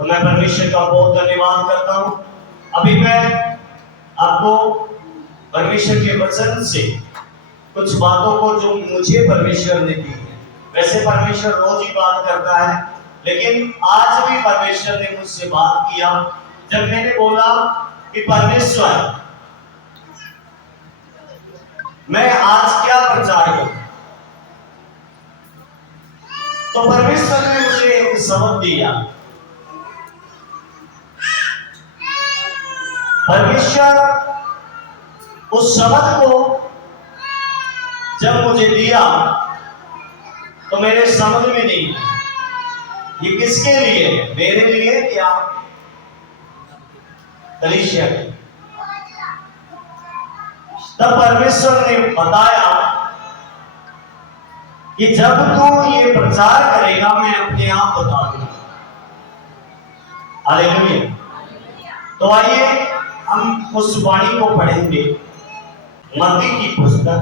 तो मैं परमेश्वर का बहुत धन्यवाद करता हूँ। अभी मैं आपको परमेश्वर के वचन से कुछ बातों को जो मुझे परमेश्वर ने दी है, वैसे परमेश्वर रोज ही बात करता है, लेकिन आज भी परमेश्वर ने मुझसे बात किया। जब मैंने बोला कि परमेश्वर मैं आज क्या प्रचार करूं, तो परमेश्वर ने मुझे एक सबक दिया। परमेश्वर उस शब्द को जब मुझे दिया तो मेरे समझ में नहीं, ये किसके लिए, मेरे लिए क्या कलीसिया के। तब परमेश्वर ने बताया कि जब तू ये प्रचार करेगा मैं अपने आप बता दूंगा। हालेलुया। तो आइए हम उस वाणी को पढ़ेंगे। मत्ती की पुस्तक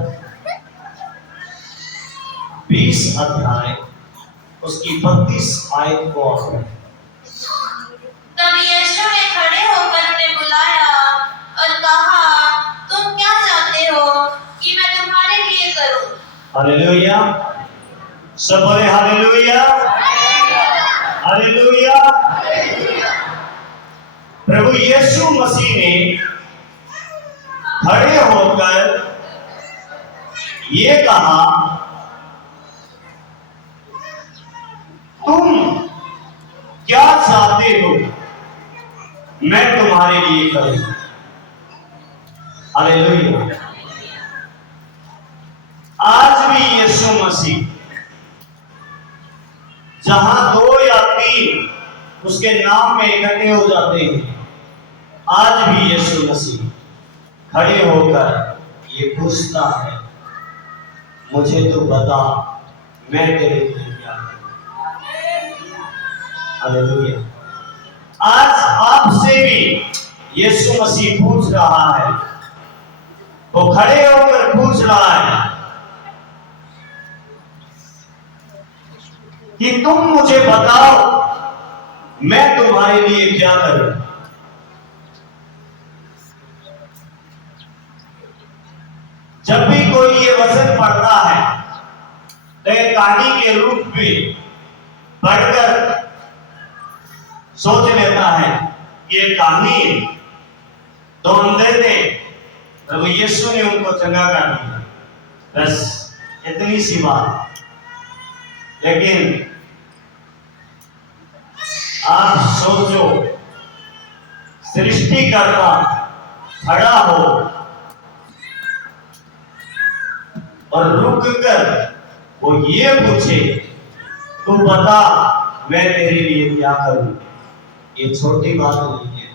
20 अध्याय उसकी 32 आयत को आप पढ़ें। तब यीशु ने खड़े होकर उन्हें बुलाया और कहा, तुम क्या चाहते हो कि मैं तुम्हारे लिए करूं? हालेलुया। सब बोले हालेलुया, हालेलुया। प्रभु यीशु मसीह ने खड़े होकर ये कहा, तुम क्या चाहते हो मैं तुम्हारे लिए करूं। हालेलुया। आज भी यीशु मसीह जहां 2 या 3 उसके नाम में इकट्ठे हो जाते हैं, आज भी यीशु मसीह खड़े होकर ये पूछता है, मुझे तो बता मैं तेरे लिए क्या करूं। हालेलुया। आज आपसे भी यीशु मसीह पूछ रहा है, वो खड़े होकर पूछ रहा है कि तुम मुझे बताओ मैं तुम्हारे लिए क्या करूं। जब भी कोई ये वचन पढ़ता है तो एक कहानी के रूप में पढ़कर सोच लेता है ये कहानी तो अंधे थे, प्रभु यीशु ने उनको चंगा कर दिया, बस इतनी सी बात। लेकिन आप सोचो, सृष्टिकर्ता खड़ा हो और रुक कर वो ये पूछे, तू बता मैं तेरे लिए क्या करूं। ये छोटी बात नहीं है,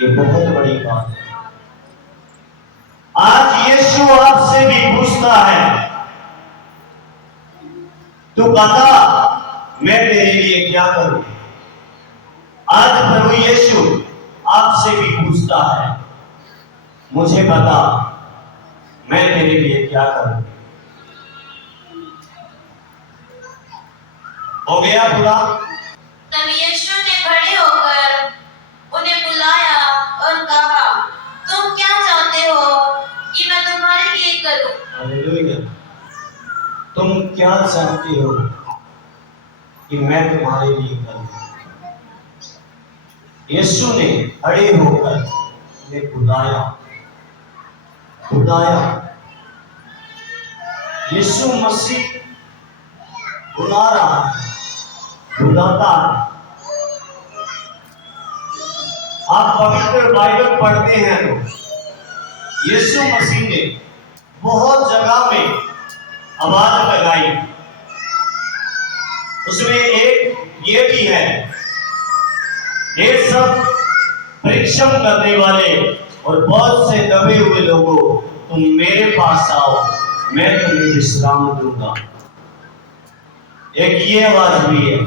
ये बहुत बड़ी बात है। आज यीशु आपसे भी पूछता है, तू बता मैं तेरे लिए क्या करूं। आज प्रभु यीशु आपसे भी पूछता है, मुझे बता मैं तेरे लिए क्या करूं। हो गया पूरा। तब यीशु ने खड़े होकर उन्हें बुलाया और कहा, तुम क्या चाहते हो कि मैं तुम्हारे लिए करूं? हालेलुया। तुम क्या चाहते हो कि मैं तुम्हारे लिए करूं। यीशु ने खड़े होकर उन्हें बुलाया, बुलाया। यीशु मसीह बुला रहा है, बुलाता है। आप पवित्र बाइबल पढ़ते हैं तो यीशु मसीह ने बहुत जगह में आवाज लगाई। उसमें एक ये भी है, ये सब परिश्रम करने वाले और बहुत से दबे हुए लोगों, तुम मेरे पास आओ, मैं तुम्हें विश्राम दूंगा। एक ये आवाज भी है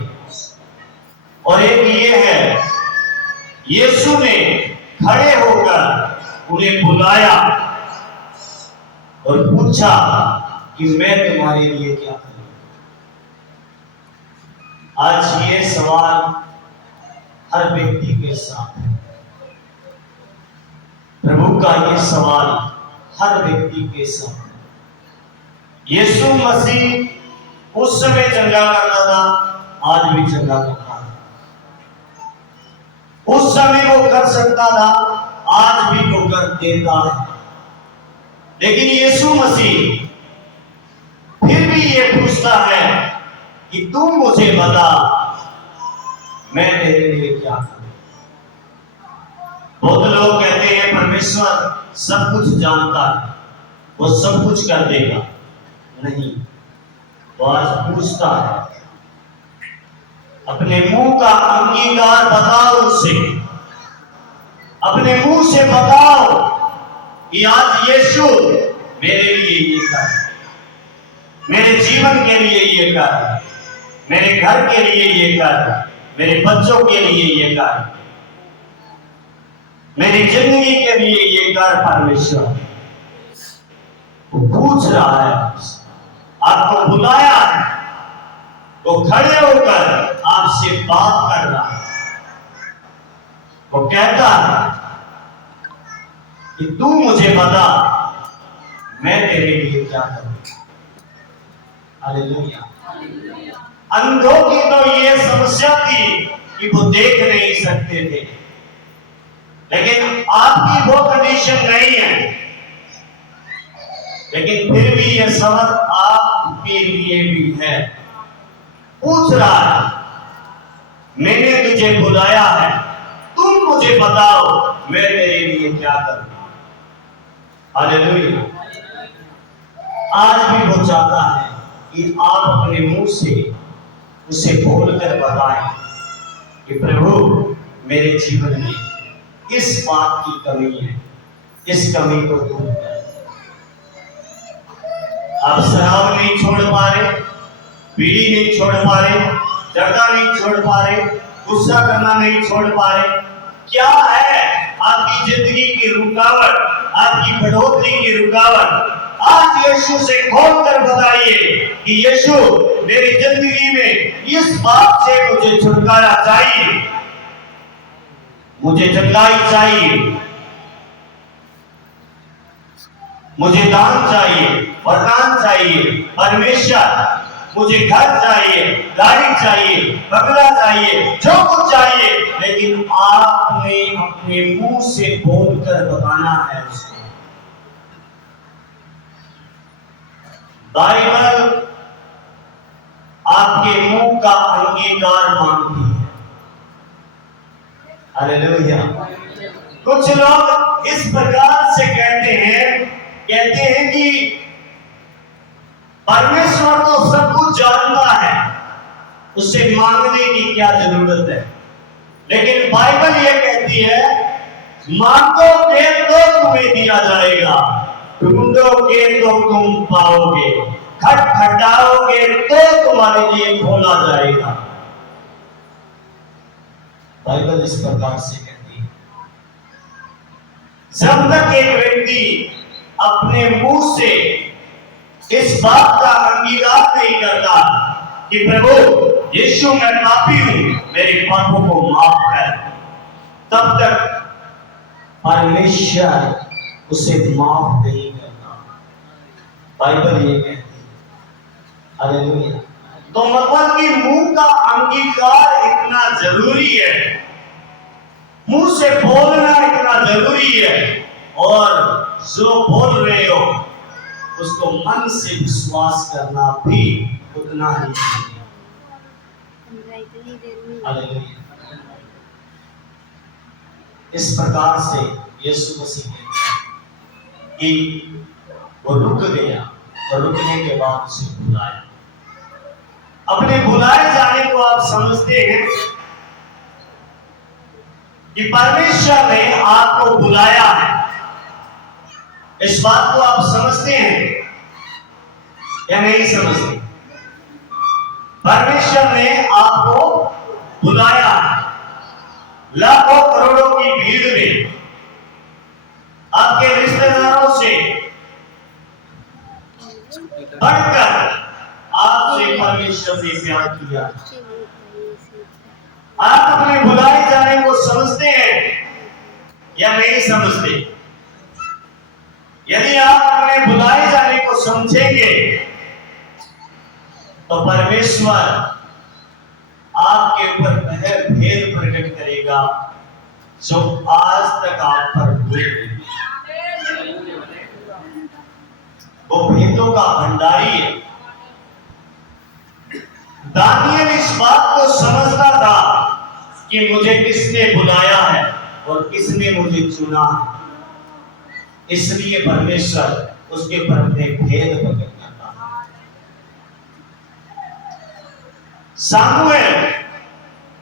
और एक ये है, यीशु ने खड़े होकर उन्हें बुलाया और पूछा कि मैं तुम्हारे लिए क्या करूं। आज ये सवाल हर व्यक्ति के साथ है। प्रभु का ये सवाल हर व्यक्ति के साथ है। यीशु मसीह उस समय चंगा करता था, आज भी चंगा करता है। उस समय वो कर सकता था, आज भी वो कर देता है। लेकिन यीशु मसीह फिर भी ये पूछता है कि तू मुझे बता, मैं तेरे लिए क्या करूं। बहुत लोग कहते हैं परमेश्वर सब कुछ जानता है, वो सब कुछ कर देगा। नहीं, वो आज पूछता है, अपने मुंह का अंगीकार बताओ उससे, अपने मुंह से बताओ कि आज यीशु मेरे लिए ये कर, मेरे जीवन के लिए ये कर, मेरे घर के लिए ये कर, मेरे बच्चों के लिए ये कर, मेरी जिंदगी के लिए ये कर। परमेश्वर वो पूछ रहा है, आपको बुलाया है, वो खड़े होकर आपसे बात कर रहा है। वो कहता है कि तू मुझे बता, मैं तेरे लिए क्या करूं। हालेलुया। अंधों की तो ये समस्या थी कि वो देख नहीं सकते थे, लेकिन आपकी वो कंडीशन नहीं है। लेकिन फिर भी यह सवाल आपके लिए भी है। पूछ रहा है, मैंने तुझे बुलाया है, तुम मुझे बताओ मैं तेरे लिए क्या करूं। हालेलुया। आज भी वो चाहता है कि आप अपने मुंह से उसे बोलकर बताएं कि प्रभु मेरे जीवन में इस बात की कमी है, इस कमी को दूर कर। आप शराब नहीं छोड़ पा रहे, बीड़ी नहीं छोड़ पा रहे, जर्दा नहीं छोड़ पा रहे, गुस्सा करना नहीं छोड़ पा रहे, क्या है आपकी जिंदगी की रुकावट, आपकी बढ़ोतरी की रुकावट? आज यीशु से खोल कर बताइए कि यीशु मेरी जिंदगी में इस बात से मुझे छुटकारा चाहिए, मुझे चंगाई चाहिए, मुझे दान चाहिए, वरदान चाहिए। परमेश्वर मुझे घर चाहिए, गाड़ी चाहिए, बंगला चाहिए, जो कुछ चाहिए, लेकिन आपने अपने मुंह से बोलकर बताना है उसको। बाइबल आपके मुंह का अंगीकार मांगती है। हालेलुया। कुछ लोग इस प्रकार से कहते हैं कि परमेश्वर तो सब कुछ जानता है, उससे मांगने की क्या जरूरत है। लेकिन बाइबल ये कहती है, मांगोगे तो तुम्हें दिया जाएगा, ढूंढोगे तो तुम पाओगे, खटखटाओगे तो तुम्हारे लिए खोला जाएगा। बाइबल इस प्रकार से कहती है। जब तक एक व्यक्ति अपने मुंह से इस बात का अंगीकार नहीं करता कि प्रभु यीशु मैं पापी हूं, मेरे पापों को माफ कर, तब तक परमेश्वर उसे माफ नहीं करता। बाइबल ये कहती है। हालेलुया। तो मतलब कि मुंह का अंगीकार इतना जरूरी है, मुंह से बोलना इतना जरूरी है, और जो बोल रहे हो उसको मन से विश्वास करना भी उतना ही जरूरी है। हालेलुया। इस प्रकार से यीशु मसीह ने कि वो रुक गया, और रुकने के बाद उसे बुलाया। अपने बुलाए जाने को आप समझते हैं कि परमेश्वर ने आपको बुलाया है, इस बात को आप समझते हैं या नहीं समझते? परमेश्वर ने आपको बुलाया है। लाखों करोड़ों की भीड़ में आपके रिश्तेदारों से बढ़कर आपसे परमेश्वर ने प्यार किया। आप अपने बुलाए जाने या नहीं समझते? यदि आप अपने बुलाए जाने को समझेंगे तो परमेश्वर आपके ऊपर वह भेद प्रकट करेगा जो आज तक आप पर हुए नहीं। वो भेदों का भंडारी है। दानियल इस बात को समझता था कि मुझे किसने बुलाया है और किसने मुझे चुना है, इसलिए परमेश्वर उसके पर अपने भेद प्रकट करता था। सामुएल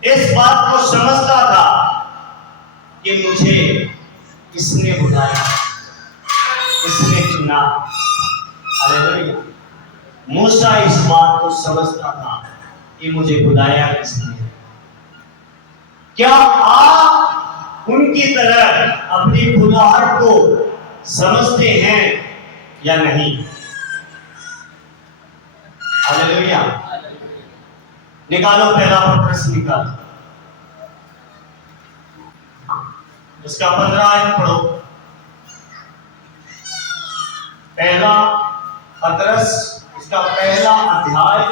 इस बात को समझता था कि मुझे किसने बुलाया, किसने चुना। हालेलुया। मूसा इस बात को समझता था कि मुझे बुलाया किसने। क्या आप उनकी तरह अपनी बुलाहट को समझते हैं या नहीं? हालेलुया। निकालो पहला पत्रस, निकालो इसका 15 आयत पढ़ो। पहला पत्रस इसका पहला अध्याय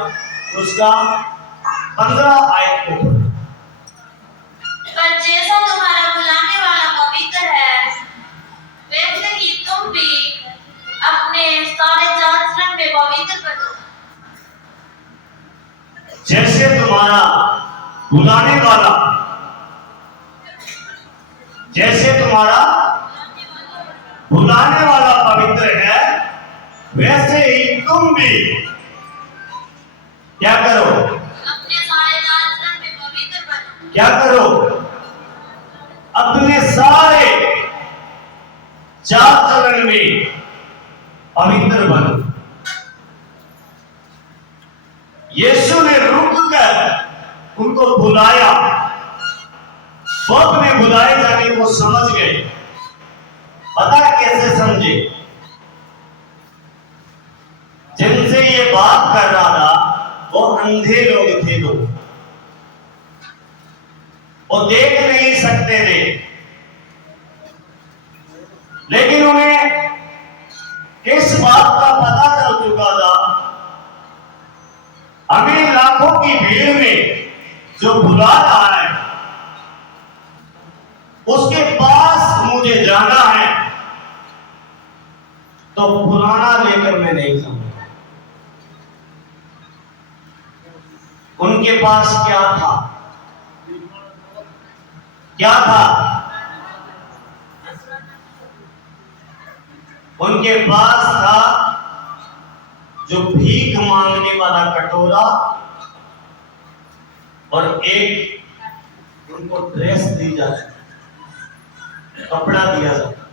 उसका 15 आयत को पढ़ो। पर जैसा तुम्हारा बुलाने वाला पवित्र है, वैसे ही तुम भी अपने सारे जात-जन में पवित्र बनो। जैसे तुम्हारा बुलाने वाला, जैसे तुम्हारा बुलाने वाला पवित्र है, वैसे ही तुम भी क्या करो? अपने सारे जात-जन में पवित्र बनो। क्या करो? अपने सारे जात जन में पवित्र बनो। यीशु ने रुककर उनको बुलाया। वो अपने बुलाए जाने को समझ गए। पता है कैसे समझे? जिनसे ये बात कर रहा था वो अंधे लोग थे। लोग वो देख नहीं सकते थे, लेकिन उन्हें किस बात का पता चल चुका था? हमें लाखों की भीड़ में जो बुला रहा है उसके पास मुझे जाना है, तो पुराना लेकर मैं नहीं जाऊंगा। उनके पास क्या था? क्या था? उनके पास था जो भीख मांगने वाला कटोरा और एक उनको ड्रेस दी जाती, कपड़ा दिया जाता,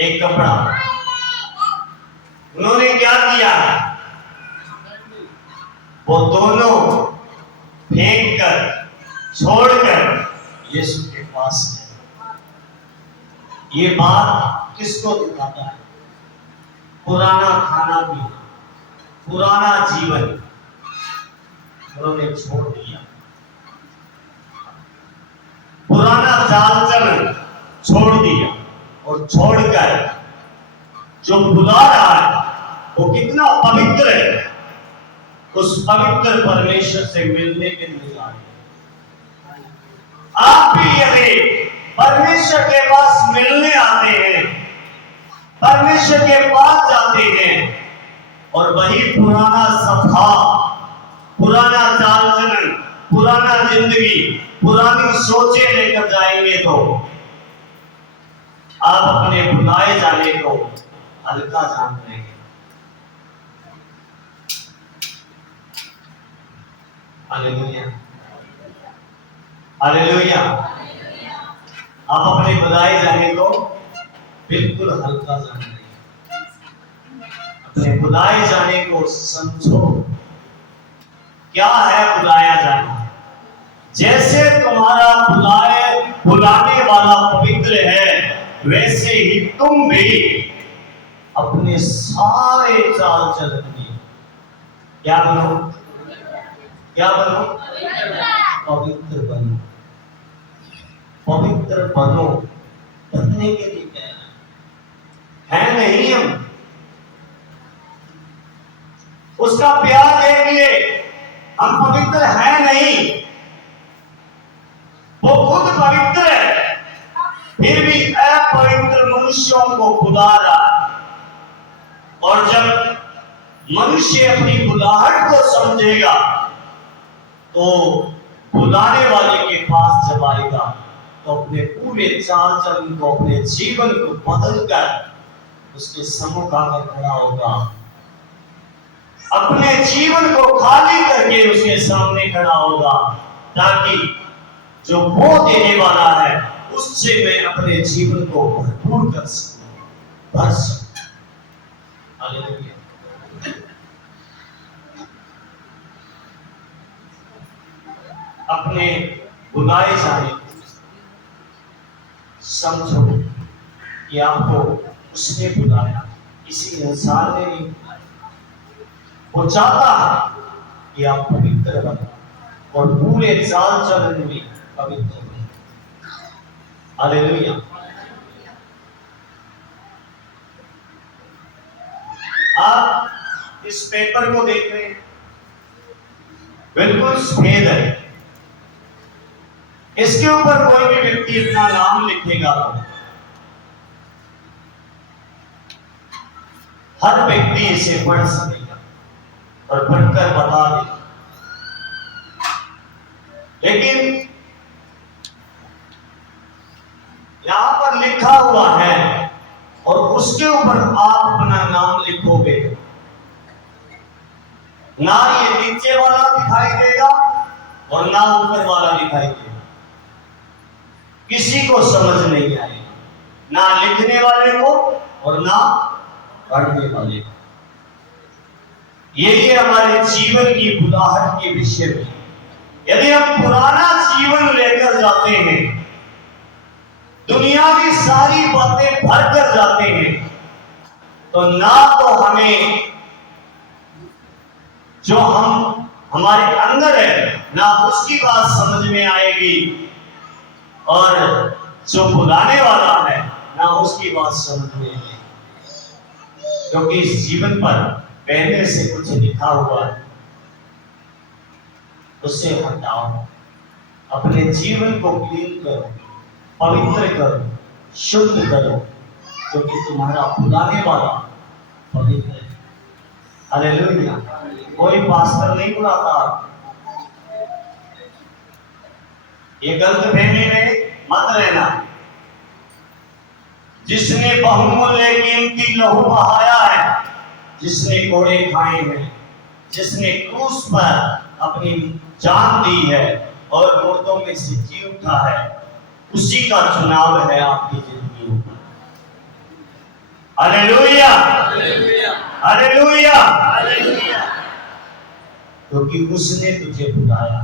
एक कपड़ा। उन्होंने क्या किया? वो दोनों फेंक कर, छोड़कर यीशु के पास गए। ये बात किसको दिखाता है? पुराना खाना पीना, पुराना जीवन उन्होंने छोड़ दिया। पुराना चाल चलन छोड़ दिया और छोड़कर जो बुला रहा है वो कितना पवित्र है, उस पवित्र परमेश्वर से मिलने के लिए आ रहे। आप भी यदि परमेश्वर के पास मिलने आते हैं, परमेश्वर के पास जाते हैं और वही पुराना स्वभाव, पुराना चाल चलन, पुराना जिंदगी, पुरानी सोचें लेकर जाएंगे तो आप अपने बुलाए जाने को हल्का जान लेंगे। Hallelujah, hallelujah. आप अपने बुलाए जाने को बिल्कुल हल्का जान लेंगे। अपने बुलाए जाने को समझो। क्या है बुलाया जाना? जैसे तुम्हारा बुलाने वाला पवित्र है, वैसे ही तुम भी अपने सारे चाल चलन में क्या बनो? क्या बनो? पवित्र बनो। पवित्र बनो, बनने के लिए कह रहा है नहीं हम। उसका प्यार देखिए, हम पवित्र हैं नहीं, वो खुद पवित्र है, फिर भी अपवित्र मनुष्यों को बुला रहा है। और जब मनुष्य अपनी बुलाहट को समझेगा तो बुलाने वाले के पास जब आएगा तो अपने पूरे चाल चलन को, अपने जीवन को बदलकर उसके सम्मुख आकर खड़ा होगा, अपने जीवन को खाली करके उसके सामने खड़ा होगा, ताकि जो वो देने वाला है उससे मैं अपने जीवन को भरपूर कर सकूं, भर सकूं। हालेलुया। अपने बुलाए जाने समझो कि आपको उसने बुलाया, किसी इंसान ने नहीं बुलाया। वो चाहता है कि आप पवित्र बनो और पूरे चाल चलन में पवित्र बनो। हालेलुया। आप इस पेपर को देख रहे हैं, बिल्कुल सफेद है। इसके ऊपर कोई भी व्यक्ति अपना नाम लिखेगा तो हर व्यक्ति इसे पढ़ सकेगा और पढ़कर बता देगा। लेकिन यहां पर लिखा हुआ है और उसके ऊपर आप अपना नाम लिखोगे, ना ये नीचे वाला दिखाई देगा और ना ऊपर वाला दिखाई देगा। किसी को समझ नहीं आएगा, ना लिखने वाले को और ना पढ़ने वाले को। यही हमारे जीवन की बुलाहट के विषय में। यदि हम पुराना जीवन लेकर जाते हैं, दुनिया की सारी बातें भर कर जाते हैं, तो ना तो हमें जो हम हमारे अंदर है ना उसकी बात समझ में आएगी, और जो बुलाने वाला है ना उसकी बात समझ में आएगी। क्योंकि इस जीवन पर पहले से कुछ लिखा हुआ है, उससे हटाओ, अपने जीवन को क्लीन करो, पवित्र करो, शुद्ध करो, क्योंकि तुम्हारा बुलाने वाला पवित्र है। हालेलुया। कोई पास्टर नहीं बुलाता। ये गलत फहमी में मत रहना। जिसने बहुमूल्य कीमती लहू बहाया है, जिसने कोड़े खाए हैं, जिसने क्रूस पर अपनी जान दी है और मुर्दों में से जी उठा है, उसी का चुनाव है आपकी जिंदगी में। हालेलुया, हालेलुया, क्योंकि उसने तुझे बुलाया,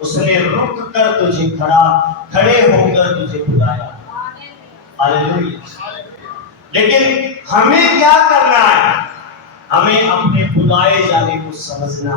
उसने रुक कर तुझे खड़े होकर तुझे बुलाया। हालेलुया। लेकिन हमें क्या करना है? हमें अपने बुलाए जाने को समझना।